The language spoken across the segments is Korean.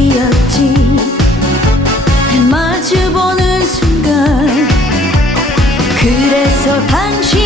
일이었지 마주보는 순간 그래서 당신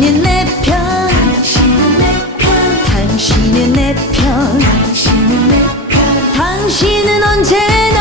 당신은 내 편, 당신은 내 편, 당신은 내 편, 당신은 언제나.